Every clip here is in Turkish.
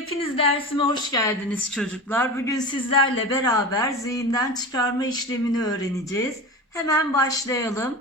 Hepiniz dersime hoş geldiniz çocuklar. Bugün sizlerle beraber zihinden çıkarma işlemini öğreneceğiz. Hemen başlayalım.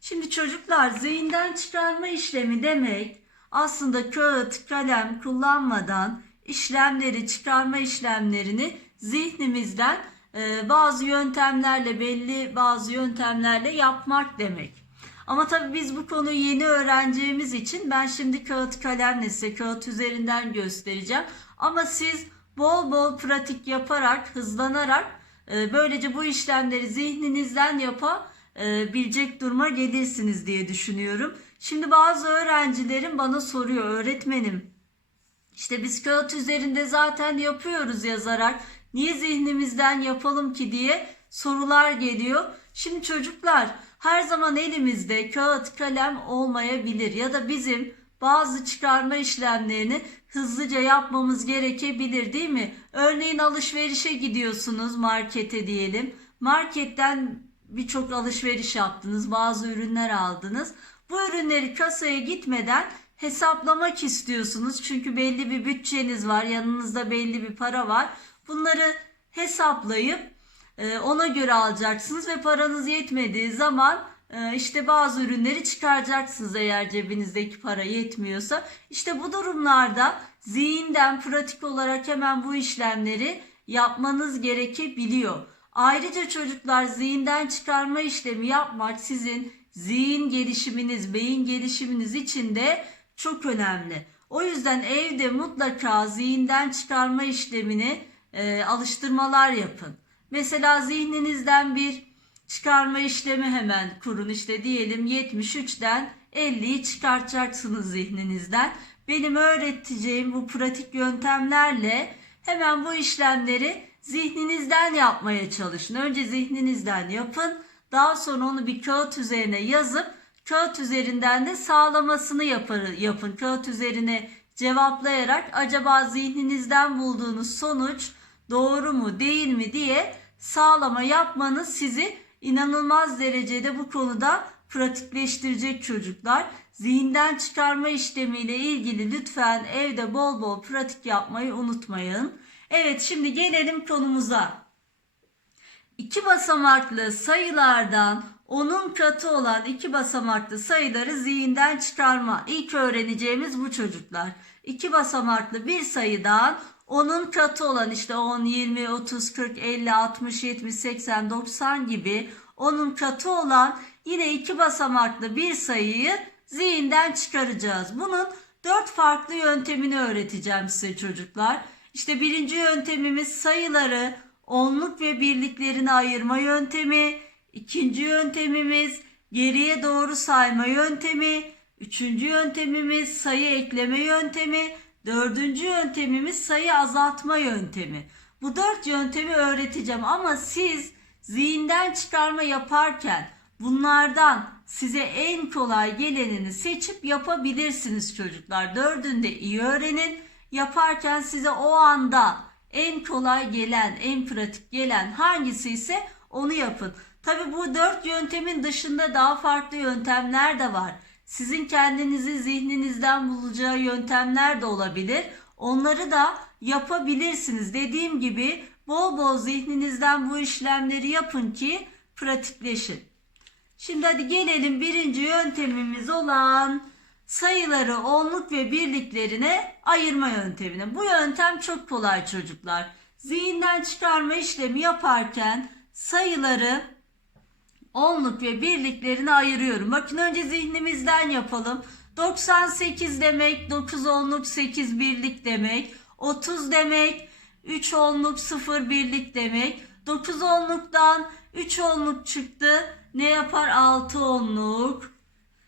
Şimdi çocuklar zihinden çıkarma işlemi demek aslında kağıt, kalem kullanmadan işlemleri, çıkarma işlemlerini zihnimizden e, bazı yöntemlerle belli bazı yöntemlerle yapmak demek. Ama tabii biz bu konuyu yeni öğreneceğimiz için ben şimdi kağıt kalemle size kağıt üzerinden göstereceğim. Ama siz bol bol pratik yaparak, hızlanarak e, böylece bu işlemleri zihninizden yapabilecek duruma gelirsiniz diye düşünüyorum. Şimdi bazı öğrencilerim bana soruyor öğretmenim işte biz kağıt üzerinde zaten yapıyoruz yazarak. Niye zihnimizden yapalım ki diye sorular geliyor. Şimdi çocuklar her zaman elimizde kağıt kalem olmayabilir ya da bizim bazı çıkarma işlemlerini hızlıca yapmamız gerekebilir değil mi? Örneğin alışverişe gidiyorsunuz markete diyelim. Marketten birçok alışveriş yaptınız, bazı ürünler aldınız. Bu ürünleri kasaya gitmeden hesaplamak istiyorsunuz. Çünkü belli bir bütçeniz var, yanınızda belli bir para var. Bunları hesaplayıp e, ona göre alacaksınız ve paranız yetmediği zaman e, işte bazı ürünleri çıkaracaksınız eğer cebinizdeki para yetmiyorsa. İşte bu durumlarda zihinden pratik olarak hemen bu işlemleri yapmanız gerekebiliyor. Ayrıca çocuklar zihinden çıkarma işlemi yapmak sizin zihin gelişiminiz, beyin gelişiminiz için de çok önemli. O yüzden evde mutlaka zihinden çıkarma işlemini e, alıştırmalar yapın. Mesela zihninizden bir çıkarma işlemi hemen kurun. İşte diyelim 73'ten 50'yi çıkartacaksınız zihninizden. Benim öğreteceğim bu pratik yöntemlerle hemen bu işlemleri zihninizden yapmaya çalışın. Önce zihninizden yapın. Daha sonra onu bir kağıt üzerine yazıp kağıt üzerinden de sağlamasını yapar, yapın. Kağıt üzerine cevaplayarak acaba zihninizden bulduğunuz sonuç doğru mu değil mi diye sağlama yapmanız sizi inanılmaz derecede bu konuda pratikleştirecek çocuklar. Zihinden çıkarma işlemiyle ilgili lütfen evde bol bol pratik yapmayı unutmayın. Evet şimdi gelelim konumuza. İki basamaklı sayılardan onun katı olan iki basamaklı sayıları zihinden çıkarma. İlk öğreneceğimiz bu çocuklar. İki basamaklı bir sayıdan onun katı olan işte 10, 20, 30, 40, 50, 60, 70, 80, 90 gibi onun katı olan yine iki basamaklı bir sayıyı zihinden çıkaracağız. Bunun dört farklı yöntemini öğreteceğim size çocuklar. İşte birinci yöntemimiz sayıları onluk ve birliklerine ayırma yöntemi. İkinci yöntemimiz geriye doğru sayma yöntemi. Üçüncü yöntemimiz sayı ekleme yöntemi. Dördüncü yöntemimiz sayı azaltma yöntemi. Bu dört yöntemi öğreteceğim ama siz zihinden çıkarma yaparken bunlardan size en kolay gelenini seçip yapabilirsiniz çocuklar. Dördünde iyi öğrenin. Yaparken size o anda en kolay gelen, en pratik gelen hangisi ise onu yapın. Tabi bu dört yöntemin dışında daha farklı yöntemler de var. Sizin kendinizi zihninizden bulacağı yöntemler de olabilir. Onları da yapabilirsiniz. Dediğim gibi bol bol zihninizden bu işlemleri yapın ki pratikleşin. Şimdi hadi gelelim birinci yöntemimiz olan sayıları onluk ve birliklerine ayırma yöntemine. Bu yöntem çok kolay çocuklar. Zihinden çıkarma işlemi yaparken sayıları onluk ve birliklerini ayırıyorum. Bakın önce zihnimizden yapalım. 98 demek 9 onluk 8 birlik demek. 30 demek 3 onluk 0 birlik demek. 9 onluktan 3 onluk çıktı. Ne yapar? 6 onluk.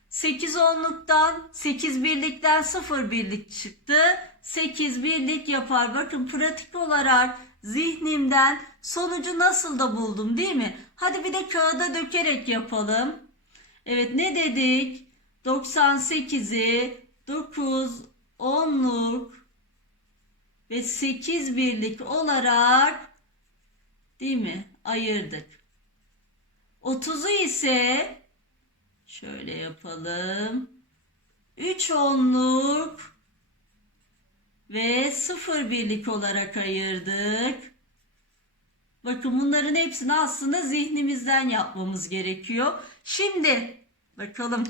8 onluktan 8 birlikten 0 birlik çıktı. 8 birlik yapar. Bakın pratik olarak zihnimden sonucu nasıl da buldum değil mi? Hadi bir de kağıda dökerek yapalım. Evet ne dedik? 98'i 9 onluk ve 8 birlik olarak değil mi? Ayırdık. 30'u ise şöyle yapalım. 3 onluk ve 0 birlik olarak ayırdık. Bakın bunların hepsini aslında zihnimizden yapmamız gerekiyor. Şimdi bakalım.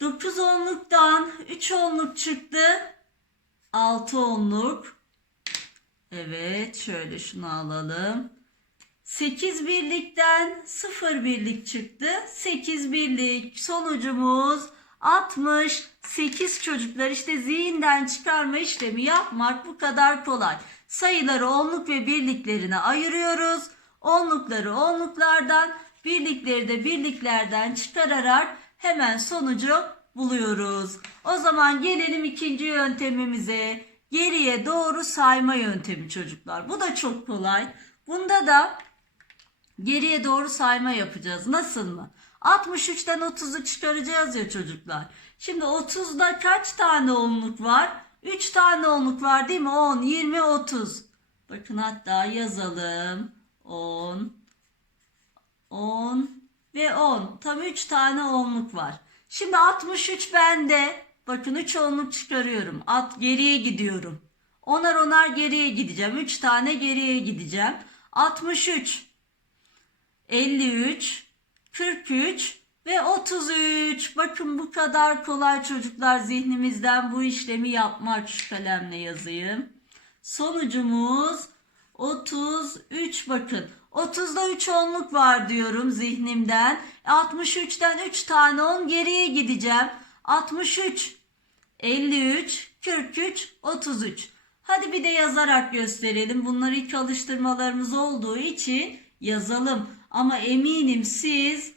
9 onluktan 3 onluk çıktı. 6 onluk. Evet şöyle şunu alalım. 8 birlikten 0 birlik çıktı. 8 birlik sonucumuz 68 çocuklar işte zihinden çıkarma işlemi yapmak bu kadar kolay. Sayıları onluk ve birliklerine ayırıyoruz. Onlukları onluklardan, birlikleri de birliklerden çıkararak hemen sonucu buluyoruz. O zaman gelelim ikinci yöntemimize. Geriye doğru sayma yöntemi çocuklar. Bu da çok kolay. Bunda da geriye doğru sayma yapacağız. Nasıl mı? 63'ten 30'u çıkaracağız ya çocuklar. Şimdi 30'da kaç tane onluk var? 3 tane onluk var değil mi? 10, 20, 30. Bakın hatta yazalım. 10, 10 ve 10. Tam 3 tane onluk var. Şimdi 63 bende. Bakın 3 onluk çıkarıyorum. At geriye gidiyorum. Onar onar geriye gideceğim. 3 tane geriye gideceğim. 63 53 43 ve 33. Bakın bu kadar kolay çocuklar zihnimizden bu işlemi yapmak. Şu kalemle yazayım. Sonucumuz 33 bakın. 30'da 3 onluk var diyorum zihnimden. 63'ten 3 tane 10 geriye gideceğim. 63, 53, 43, 33. Hadi bir de yazarak gösterelim. Bunlar ilk alıştırmalarımız olduğu için yazalım. Ama eminim siz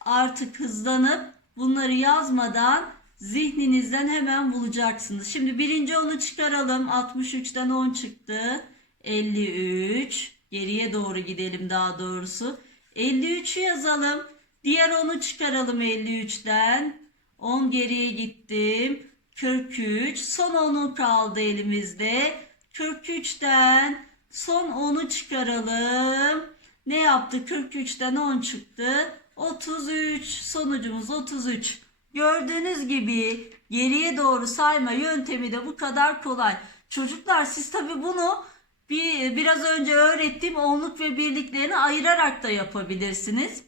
artık hızlanıp bunları yazmadan zihninizden hemen bulacaksınız. Şimdi birinci onu çıkaralım. 63'ten 10 çıktı. 53. Geriye doğru gidelim daha doğrusu. 53'ü yazalım. Diğer onu çıkaralım 53'ten. 10 geriye gittim. 43. Son 10'u kaldı elimizde. 43'ten son 10'u çıkaralım. Ne yaptı? 43'ten 10 çıktı. 33. Sonucumuz 33. Gördüğünüz gibi geriye doğru sayma yöntemi de bu kadar kolay. Çocuklar siz tabi bunu bir, biraz önce öğrettiğim onluk ve birliklerini ayırarak da yapabilirsiniz.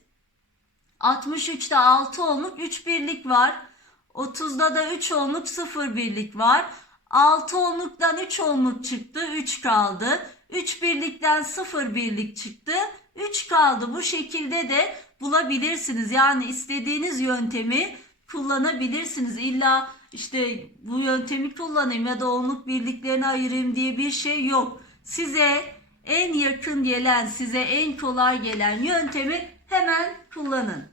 63'te 6 onluk 3 birlik var. 30'da da 3 onluk 0 birlik var. 6 onluktan 3 onluk çıktı 3 kaldı. 3 birlikten 0 birlik çıktı 3 kaldı. Bu şekilde de bulabilirsiniz. Yani istediğiniz yöntemi kullanabilirsiniz. İlla işte bu yöntemi kullanayım ya da onluk birliklerini ayırayım diye bir şey yok. Size en yakın gelen, size en kolay gelen yöntemi hemen kullanın.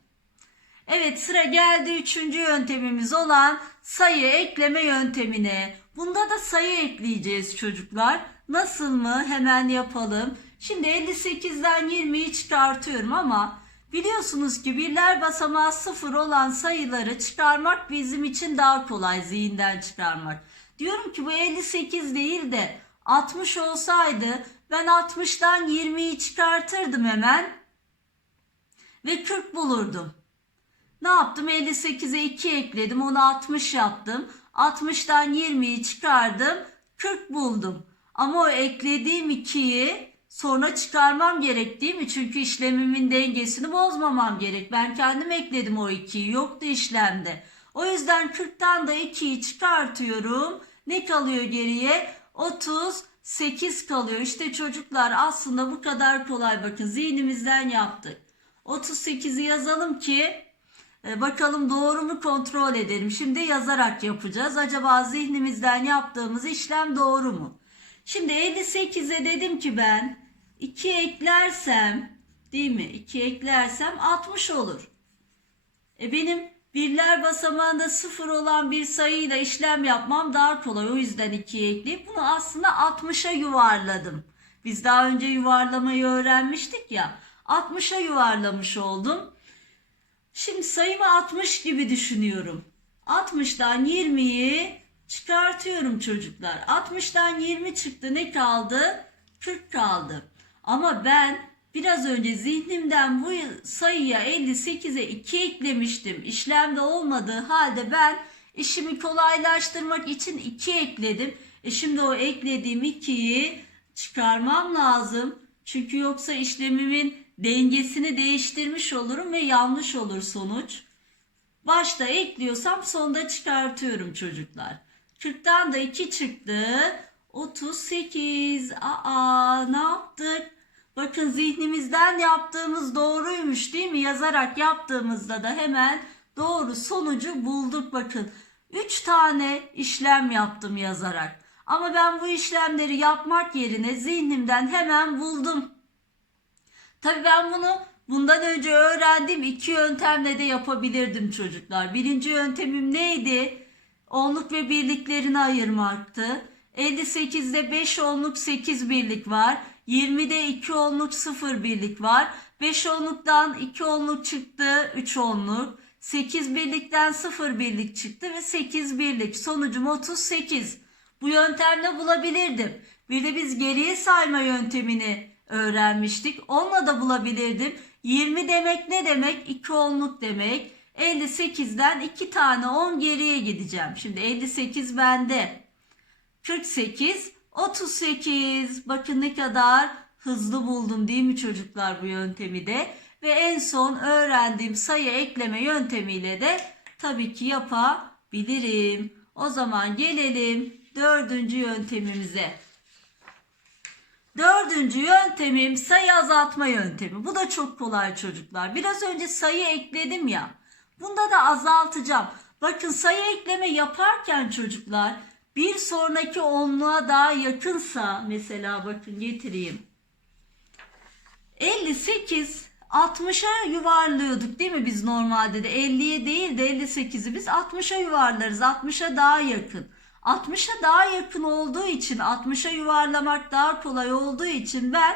Evet sıra geldi üçüncü yöntemimiz olan sayı ekleme yöntemine. Bunda da sayı ekleyeceğiz çocuklar. Nasıl mı? Hemen yapalım. Şimdi 58'den 20'yi çıkartıyorum ama biliyorsunuz ki birler basamağı sıfır olan sayıları çıkarmak bizim için daha kolay zihinden çıkarmak. Diyorum ki bu 58 değil de 60 olsaydı ben 60'dan 20'yi çıkartırdım hemen ve 40 bulurdum. Ne yaptım? 58'e 2 ekledim. Onu 60 yaptım. 60'dan 20'yi çıkardım. 40 buldum. Ama o eklediğim 2'yi sonra çıkarmam gerek değil mi? Çünkü işlemimin dengesini bozmamam gerek. Ben kendim ekledim o 2'yi. Yoktu işlemde. O yüzden 40'tan da 2'yi çıkartıyorum. Ne kalıyor geriye? 38 kalıyor. İşte çocuklar aslında bu kadar kolay. Bakın zihnimizden yaptık. 38'i yazalım ki e, bakalım doğru mu kontrol edelim. Şimdi yazarak yapacağız. Acaba zihnimizden yaptığımız işlem doğru mu? Şimdi 58'e dedim ki ben 2 eklersem değil mi? 2 eklersem 60 olur. E benim birler basamağında 0 olan bir sayıyla işlem yapmam daha kolay. O yüzden 2'ye ekleyip bunu aslında 60'a yuvarladım. Biz daha önce yuvarlamayı öğrenmiştik ya. 60'a yuvarlamış oldum. Şimdi sayımı 60 gibi düşünüyorum. 60'dan 20'yi çıkartıyorum çocuklar. 60'dan 20 çıktı ne kaldı? 40 kaldı. Ama ben biraz önce zihnimden bu sayıya 58'e 2 eklemiştim. İşlemde olmadığı halde ben İşimi kolaylaştırmak için 2 ekledim. E şimdi o eklediğim 2'yi çıkarmam lazım. Çünkü yoksa işlemimin dengesini değiştirmiş olurum ve yanlış olur sonuç. Başta ekliyorsam sonda çıkartıyorum çocuklar. 40'tan da 2 çıktı. 38. Aa ne yaptık? Bakın zihnimizden yaptığımız doğruymuş değil mi? Yazarak yaptığımızda da hemen doğru sonucu bulduk bakın. 3 tane işlem yaptım yazarak. Ama ben bu işlemleri yapmak yerine zihnimden hemen buldum. Tabii ben bunu bundan önce öğrendiğim iki yöntemle de yapabilirdim çocuklar. Birinci yöntemim neydi? Onluk ve birliklerini ayırmaktı. 58'de 5 onluk 8 birlik var. 20'de 2 onluk 0 birlik var. 5 onluktan 2 onluk çıktı 3 onluk. 8 birlikten 0 birlik çıktı ve 8 birlik. Sonucum 38. Bu yöntemle bulabilirdim. Bir de biz geriye sayma yöntemini öğrenmiştik. Onunla da bulabilirdim. 20 demek ne demek? 2 onluk demek. 58'den 2 tane 10 geriye gideceğim. Şimdi 58 bende. 48, 38. Bakın ne kadar hızlı buldum değil mi çocuklar bu yöntemi de. Ve en son öğrendiğim sayı ekleme yöntemiyle de tabii ki yapabilirim. O zaman gelelim dördüncü yöntemimize. Dördüncü yöntemim sayı azaltma yöntemi. Bu da çok kolay çocuklar. Biraz önce sayı ekledim ya. Bunda da azaltacağım. Bakın sayı ekleme yaparken çocuklar bir sonraki onluğa daha yakınsa mesela bakın getireyim. 58 60'a yuvarlıyorduk değil mi biz normalde de 50'ye değil de 58'i biz 60'a yuvarlarız 60'a daha yakın. 60'a daha yakın olduğu için 60'a yuvarlamak daha kolay olduğu için ben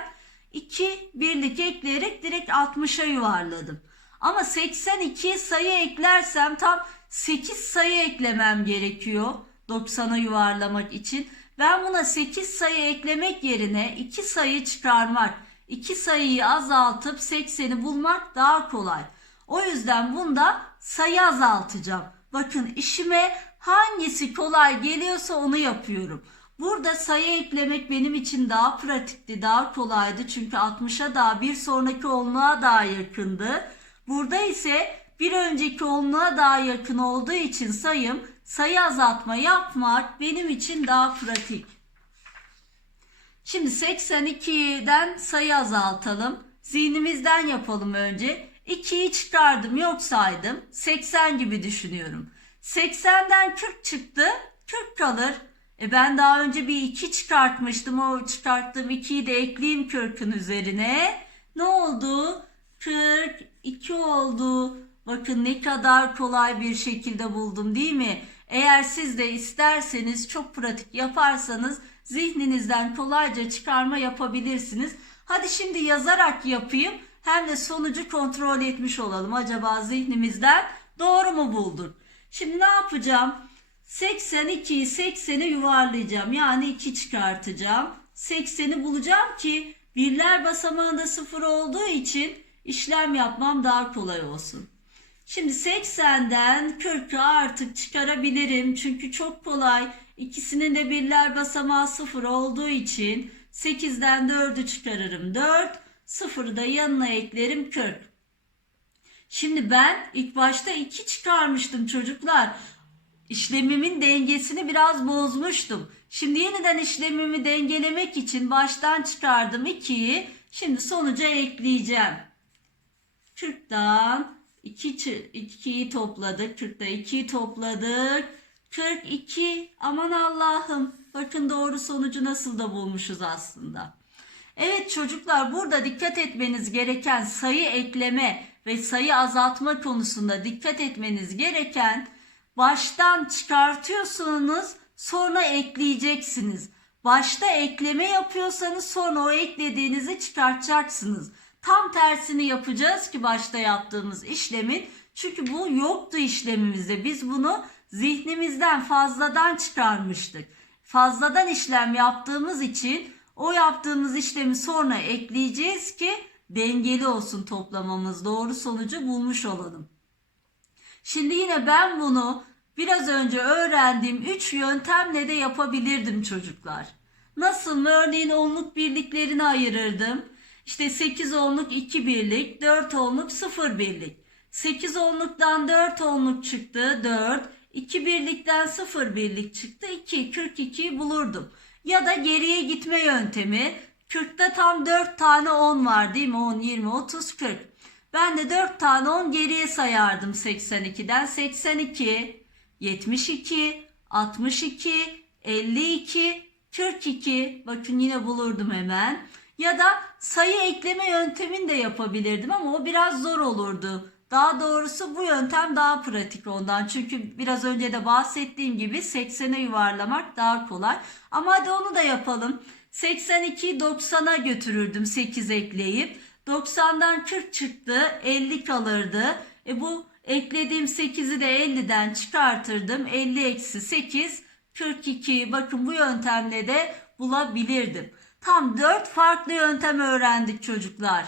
2 birlik ekleyerek direkt 60'a yuvarladım. Ama 82'ye sayı eklersem tam 8 sayı eklemem gerekiyor 90'a yuvarlamak için. Ben buna 8 sayı eklemek yerine 2 sayı çıkarmak, 2 sayıyı azaltıp 80'i bulmak daha kolay. O yüzden bunda sayı azaltacağım. Bakın işime hangisi kolay geliyorsa onu yapıyorum. Burada sayı eklemek benim için daha pratikti, daha kolaydı. Çünkü 60'a daha bir sonraki onluğa daha yakındı. Burada ise bir önceki onluğa daha yakın olduğu için sayım sayı azaltma yapmak benim için daha pratik. Şimdi 82'den sayı azaltalım. Zihnimizden yapalım önce. 2'yi çıkardım yok saydım. 80 gibi düşünüyorum. 80'den 40 çıktı. 40 kalır. E ben daha önce bir 2 çıkartmıştım. O çıkarttığım 2'yi de ekleyeyim 40'ın üzerine. Ne oldu? 42 oldu. Bakın ne kadar kolay bir şekilde buldum değil mi? Eğer siz de isterseniz çok pratik yaparsanız zihninizden kolayca çıkarma yapabilirsiniz. Hadi şimdi yazarak yapayım. Hem de sonucu kontrol etmiş olalım. Acaba zihnimizden doğru mu bulduk? Şimdi ne yapacağım? 82'yi 80'e yuvarlayacağım. Yani 2 çıkartacağım. 80'i bulacağım ki birler basamağında 0 olduğu için işlem yapmam daha kolay olsun. Şimdi 80'den 40'ı artık çıkarabilirim. Çünkü çok kolay. İkisinin de birler basamağı 0 olduğu için 8'den 4'ü çıkarırım. 4, 0'ı da yanına eklerim 40. Şimdi ben ilk başta 2 çıkarmıştım çocuklar. İşlemimin dengesini biraz bozmuştum. Şimdi yeniden işlemimi dengelemek için baştan çıkardım 2'yi. Şimdi sonuca ekleyeceğim. 40'dan 2 2'yi topladık. 40'da 2'yi topladık. 42. Aman Allah'ım. Bakın doğru sonucu nasıl da bulmuşuz aslında. Evet çocuklar burada dikkat etmeniz gereken sayı ekleme ve sayı azaltma konusunda dikkat etmeniz gereken baştan çıkartıyorsunuz sonra ekleyeceksiniz. Başta ekleme yapıyorsanız sonra o eklediğinizi çıkartacaksınız. Tam tersini yapacağız ki başta yaptığımız işlemin. Çünkü bu yoktu işlemimizde. Biz bunu zihnimizden fazladan çıkarmıştık. Fazladan işlem yaptığımız için o yaptığımız işlemi sonra ekleyeceğiz ki dengeli olsun toplamamız. Doğru sonucu bulmuş olalım. Şimdi yine ben bunu biraz önce öğrendiğim 3 yöntemle de yapabilirdim çocuklar. Nasıl mı? Örneğin onluk birliklerini ayırırdım. İşte 8 onluk 2 birlik, 4 onluk 0 birlik. 8 onluktan 4 onluk çıktı 4. 2 birlikten 0 birlik çıktı 2. 42'yi bulurdum. Ya da geriye gitme yöntemi. 40'ta tam 4 tane 10 var değil mi? 10, 20, 30, 40. Ben de 4 tane 10 geriye sayardım 82'den. 82, 72, 62, 52, 42. Bakın yine bulurdum hemen. Ya da sayı ekleme yöntemini de yapabilirdim ama o biraz zor olurdu. Daha doğrusu bu yöntem daha pratik ondan. Çünkü biraz önce de bahsettiğim gibi 80'e yuvarlamak daha kolay. Ama hadi onu da yapalım. 82'yi 90'a götürürdüm 8 ekleyip. 90'dan 40 çıktı 50 kalırdı. E bu eklediğim 8'i de 50'den çıkartırdım. 50 eksi 8 42. Bakın bu yöntemle de bulabilirdim. Tam 4 farklı yöntem öğrendik çocuklar.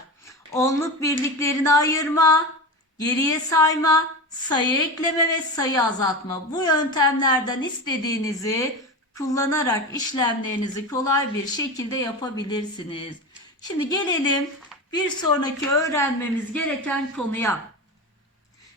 Onluk birliklerini ayırma, geriye sayma, sayı ekleme ve sayı azaltma. Bu yöntemlerden istediğinizi kullanarak işlemlerinizi kolay bir şekilde yapabilirsiniz. Şimdi gelelim bir sonraki öğrenmemiz gereken konuya.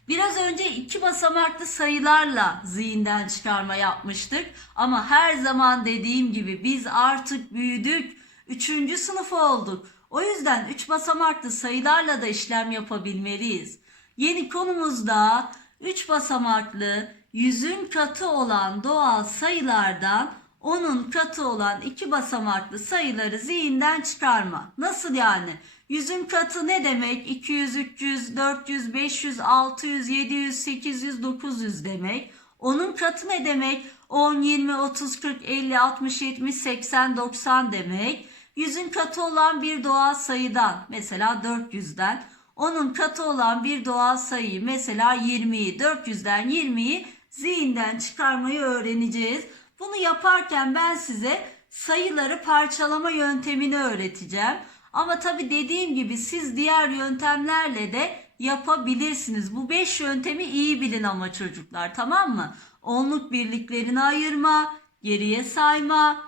Biraz önce iki basamaklı sayılarla zihinden çıkarma yapmıştık. Ama her zaman dediğim gibi biz artık büyüdük. Üçüncü sınıf olduk. O yüzden üç basamaklı sayılarla da işlem yapabilmeliyiz. Yeni konumuzda üç basamaklı yüzün katı olan doğal sayılardan onun katı olan iki basamaklı sayıları zihinden çıkarma. Nasıl yani? Yüzün katı ne demek? 200, 300, 400, 500, 600, 700, 800, 900 demek. Onun katı ne demek? 10, 20, 30, 40, 50, 60, 70, 80, 90 demek. Yüzün katı olan bir doğal sayıdan mesela 400'den onun katı olan bir doğal sayıyı mesela 20'yi 400'den 20'yi zihinden çıkarmayı öğreneceğiz. Bunu yaparken ben size sayıları parçalama yöntemini öğreteceğim. Ama tabi dediğim gibi siz diğer yöntemlerle de yapabilirsiniz. Bu 5 yöntemi iyi bilin ama çocuklar tamam mı? Onluk birliklerini ayırma, geriye sayma,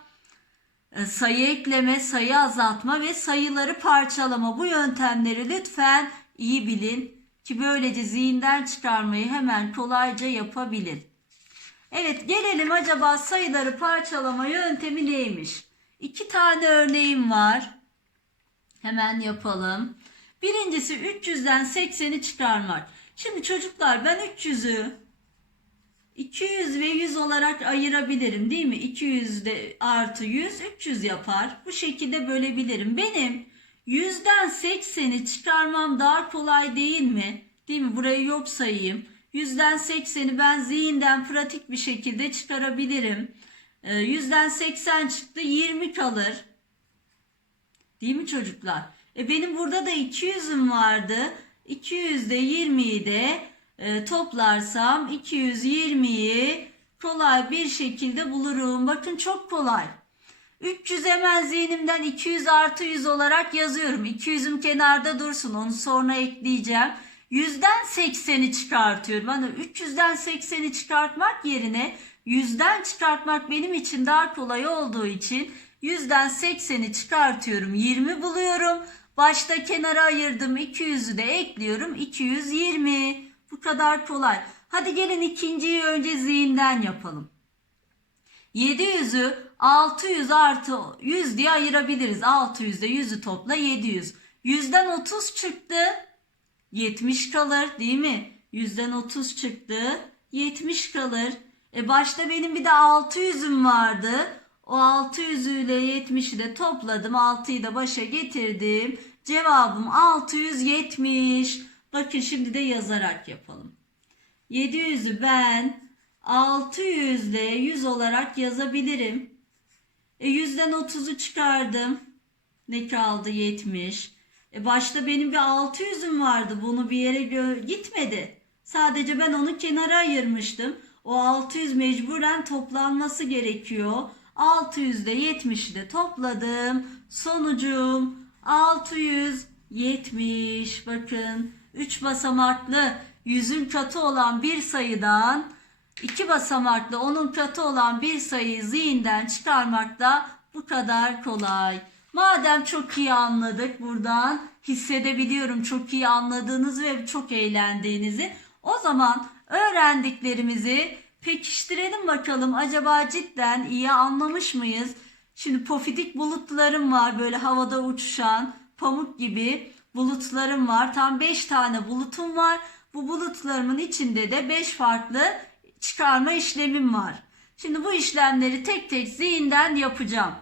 sayı ekleme, sayı azaltma ve sayıları parçalama. Bu yöntemleri lütfen iyi bilin ki böylece zihinden çıkarmayı hemen kolayca yapabilin. Evet gelelim acaba sayıları parçalama yöntemi neymiş? İki tane örneğim var. Hemen yapalım. Birincisi 300'den 80'i çıkarmak. Şimdi çocuklar ben 300'ü 200 ve 100 olarak ayırabilirim değil mi? 200 de artı 100 300 yapar. Bu şekilde bölebilirim. Benim 100'den 80'i çıkarmam daha kolay değil mi? Değil mi? Burayı yok sayayım. 100'den 80'i ben zihinden pratik bir şekilde çıkarabilirim. 100'den 80 çıktı 20 kalır. Değil mi çocuklar? E benim burada da 200'üm vardı. 200'de 20'yi de e, toplarsam 220'yi kolay bir şekilde bulurum. Bakın çok kolay. 300 hemen zihnimden 200 artı 100 olarak yazıyorum. 200'üm kenarda dursun onu sonra ekleyeceğim. 100'den 80'i çıkartıyorum. Hani 300'den 80'i çıkartmak yerine 100'den çıkartmak benim için daha kolay olduğu için 100'den 80'i çıkartıyorum. 20 buluyorum. Başta kenara ayırdım 200'ü de ekliyorum. 220. Bu kadar kolay. Hadi gelin ikinciyi önce zihinden yapalım. 700'ü 600 artı 100 diye ayırabiliriz. 600'de 100'ü topla 700. 100'den 30 çıktı. 70 kalır değil mi? 100'den 30 çıktı. 70 kalır. E başta benim bir de 600'üm vardı. O 600 ile 70'i de topladım. 6'yı da başa getirdim. Cevabım 670. Bakın şimdi de yazarak yapalım. 700'ü ben 600 ile 100 olarak yazabilirim. E 100'den 30'u çıkardım. Ne kaldı? 70. E başta benim bir 600'üm vardı. Bunu bir yere gitmedi. Sadece ben onu kenara ayırmıştım. O 600 mecburen toplanması gerekiyor. 600 ile 70'i de topladım. Sonucum 670. Bakın 3 basamaklı yüzün katı olan bir sayıdan iki basamaklı onun katı olan bir sayıyı zihinden çıkarmak da bu kadar kolay. Madem çok iyi anladık buradan hissedebiliyorum çok iyi anladığınızı ve çok eğlendiğinizi. O zaman öğrendiklerimizi pekiştirelim bakalım. Acaba cidden iyi anlamış mıyız? Şimdi pofidik bulutlarım var böyle havada uçuşan pamuk gibi bulutlarım var. Tam 5 tane bulutum var. Bu bulutlarımın içinde de 5 farklı çıkarma işlemim var. Şimdi bu işlemleri tek tek zihinden yapacağım.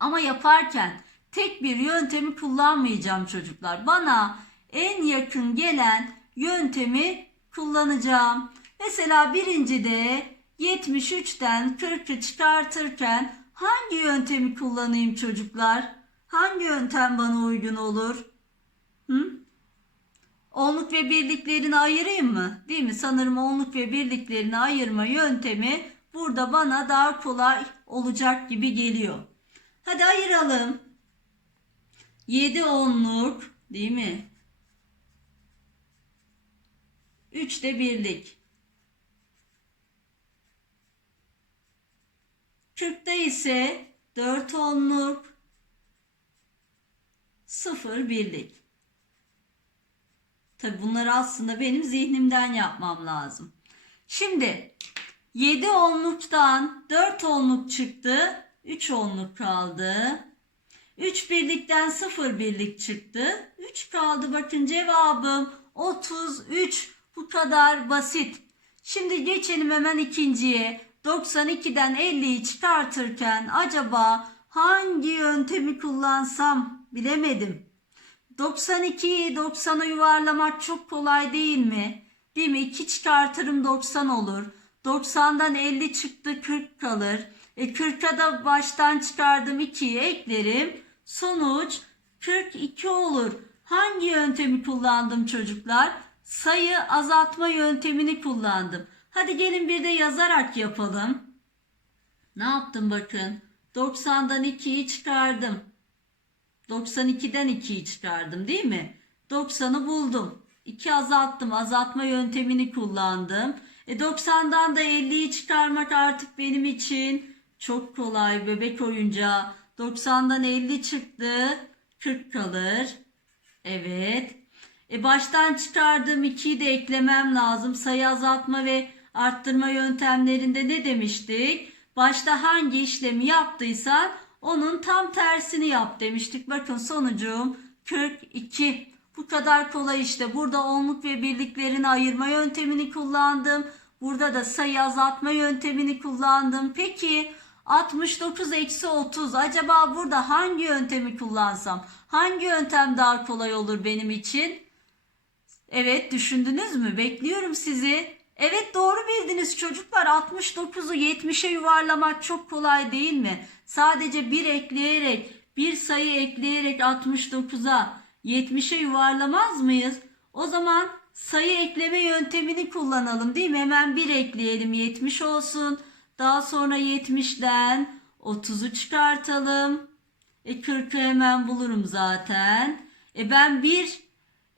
Ama yaparken tek bir yöntemi kullanmayacağım çocuklar. Bana en yakın gelen yöntemi kullanacağım. Mesela birincide 73'ten 40'ı çıkartırken hangi yöntemi kullanayım çocuklar? Hangi yöntem bana uygun olur? Hı? Onluk ve birliklerini ayırayım mı? Değil mi? Sanırım onluk ve birliklerini ayırma yöntemi burada bana daha kolay olacak gibi geliyor. Hadi ayıralım. 7 onluk değil mi? 3 de birlik. 40'ta ise 4 onluk 0 birlik. Tabi bunları aslında benim zihnimden yapmam lazım. Şimdi 7 onluktan 4 onluk çıktı. 3 onluk kaldı. 3 birlikten 0 birlik çıktı. 3 kaldı. Bakın cevabım 33. Bu kadar basit. Şimdi geçelim hemen ikinciye. 92'den 50'yi çıkartırken acaba hangi yöntemi kullansam bilemedim. 92'yi 90'a yuvarlamak çok kolay değil mi? Değil mi? 2 çıkartırım 90 olur. 90'dan 50 çıktı 40 kalır. E 40'a da baştan çıkardım 2'yi eklerim. Sonuç 42 olur. Hangi yöntemi kullandım çocuklar? Sayı azaltma yöntemini kullandım. Hadi gelin bir de yazarak yapalım. Ne yaptım bakın. 90'dan 2'yi çıkardım. 92'den 2'yi çıkardım değil mi? 90'ı buldum. 2 azalttım. Azaltma yöntemini kullandım. E 90'dan da 50'yi çıkarmak artık benim için çok kolay bebek oyuncağı. 90'dan 50 çıktı. 40 kalır. Evet. E baştan çıkardığım 2'yi de eklemem lazım. Sayı azaltma ve arttırma yöntemlerinde ne demiştik? Başta hangi işlemi yaptıysan onun tam tersini yap demiştik. Bakın sonucum 42. Bu kadar kolay işte. Burada onluk ve birliklerini ayırma yöntemini kullandım. Burada da sayı azaltma yöntemini kullandım. Peki 69 eksi 30 acaba burada hangi yöntemi kullansam? Hangi yöntem daha kolay olur benim için? Evet düşündünüz mü? Bekliyorum sizi. Evet doğru bildiniz çocuklar. 69'u 70'e yuvarlamak çok kolay değil mi? Sadece bir ekleyerek, bir sayı ekleyerek 69'a 70'e yuvarlamaz mıyız? O zaman sayı ekleme yöntemini kullanalım değil mi? Hemen bir ekleyelim 70 olsun. Daha sonra 70'den 30'u çıkartalım. E 40'ı hemen bulurum zaten. E ben bir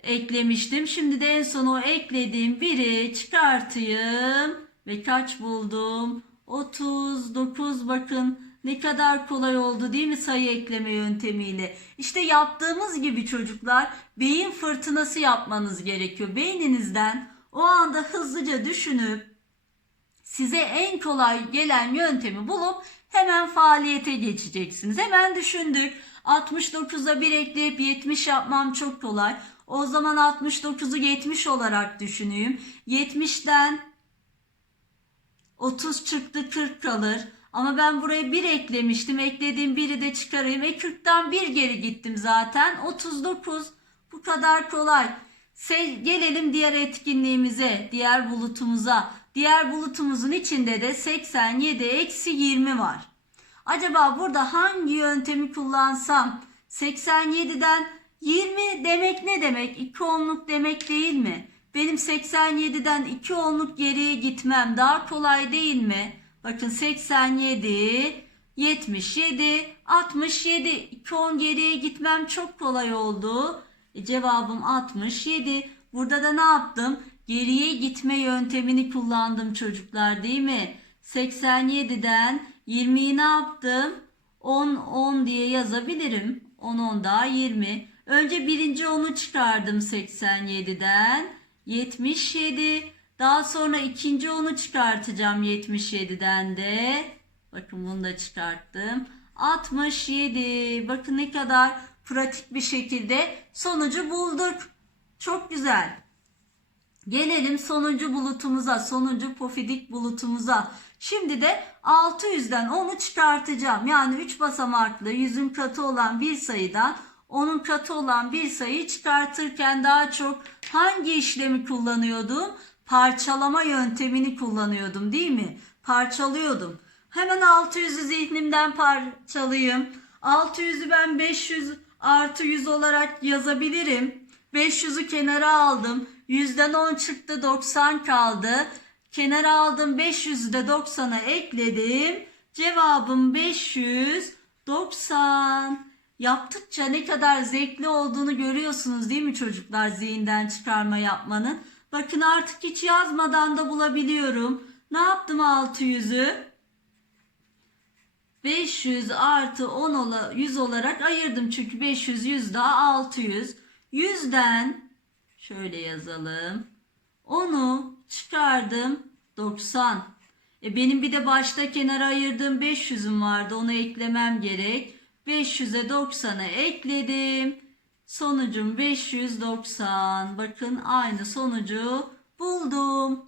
eklemiştim. Şimdi de en son o eklediğim biri çıkartayım. Ve kaç buldum? 39 bakın ne kadar kolay oldu değil mi sayı ekleme yöntemiyle? İşte yaptığımız gibi çocuklar beyin fırtınası yapmanız gerekiyor. Beyninizden o anda hızlıca düşünüp size en kolay gelen yöntemi bulup hemen faaliyete geçeceksiniz. Hemen düşündük. 69'a 1 ekleyip 70 yapmam çok kolay. O zaman 69'u 70 olarak düşüneyim. 70'ten 30 çıktı 40 kalır. Ama ben buraya 1 eklemiştim. Eklediğim 1'i de çıkarayım. E 40'tan 1 geri gittim zaten. 39. Bu kadar kolay. Se gelelim diğer etkinliğimize. Diğer bulutumuza. Diğer bulutumuzun içinde de 87 eksi 20 var. Acaba burada hangi yöntemi kullansam? 87'den 20 demek ne demek? 2 onluk demek değil mi? Benim 87'den 2 onluk geriye gitmem daha kolay değil mi? Bakın 87, 77, 67. 2 on geriye gitmem çok kolay oldu. E, cevabım 67. Burada da ne yaptım? geriye gitme yöntemini kullandım çocuklar değil mi? 87'den 20'yi ne yaptım? 10 10 diye yazabilirim. 10 10 daha 20. Önce birinci 10'u çıkardım 87'den. 77. Daha sonra ikinci 10'u çıkartacağım 77'den de. Bakın bunu da çıkarttım. 67. Bakın ne kadar pratik bir şekilde sonucu bulduk. Çok güzel. Gelelim sonuncu bulutumuza, sonuncu pofidik bulutumuza. Şimdi de 600'den 10'u çıkartacağım. Yani 3 basamaklı 100'ün katı olan bir sayıdan 10'un katı olan bir sayıyı çıkartırken daha çok hangi işlemi kullanıyordum? Parçalama yöntemini kullanıyordum değil mi? Parçalıyordum. Hemen 600'ü zihnimden parçalayayım. 600'ü ben 500 artı 100 olarak yazabilirim. 500'ü kenara aldım. 100'den 10 çıktı 90 kaldı. Kenara aldım 500'ü de 90'a ekledim. Cevabım 590. Yaptıkça ne kadar zevkli olduğunu görüyorsunuz değil mi çocuklar zihinden çıkarma yapmanın. Bakın artık hiç yazmadan da bulabiliyorum. Ne yaptım 600'ü? 500 artı 10 ola, 100 olarak ayırdım. Çünkü 500 100 daha 600. 100'den şöyle yazalım. 10'u çıkardım 90. E benim bir de başta kenara ayırdığım 500'üm vardı. Onu eklemem gerek. 500'e 90'ı ekledim. Sonucum 590. Bakın aynı sonucu buldum.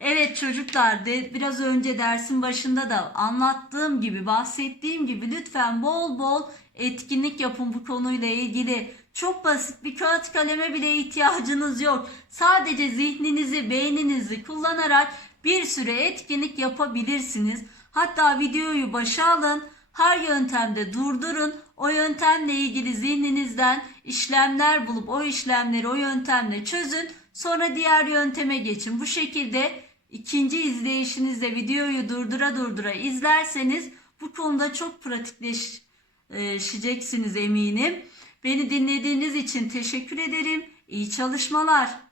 Evet çocuklar de biraz önce dersin başında da anlattığım gibi bahsettiğim gibi lütfen bol bol etkinlik yapın bu konuyla ilgili. Çok basit bir kağıt kaleme bile ihtiyacınız yok. Sadece zihninizi, beyninizi kullanarak bir sürü etkinlik yapabilirsiniz. Hatta videoyu başa alın. Her yöntemde durdurun. O yöntemle ilgili zihninizden işlemler bulup o işlemleri o yöntemle çözün. Sonra diğer yönteme geçin. Bu şekilde ikinci izleyişinizde videoyu durdura durdura izlerseniz bu konuda çok pratikleşeceksiniz eminim. Beni dinlediğiniz için teşekkür ederim. İyi çalışmalar.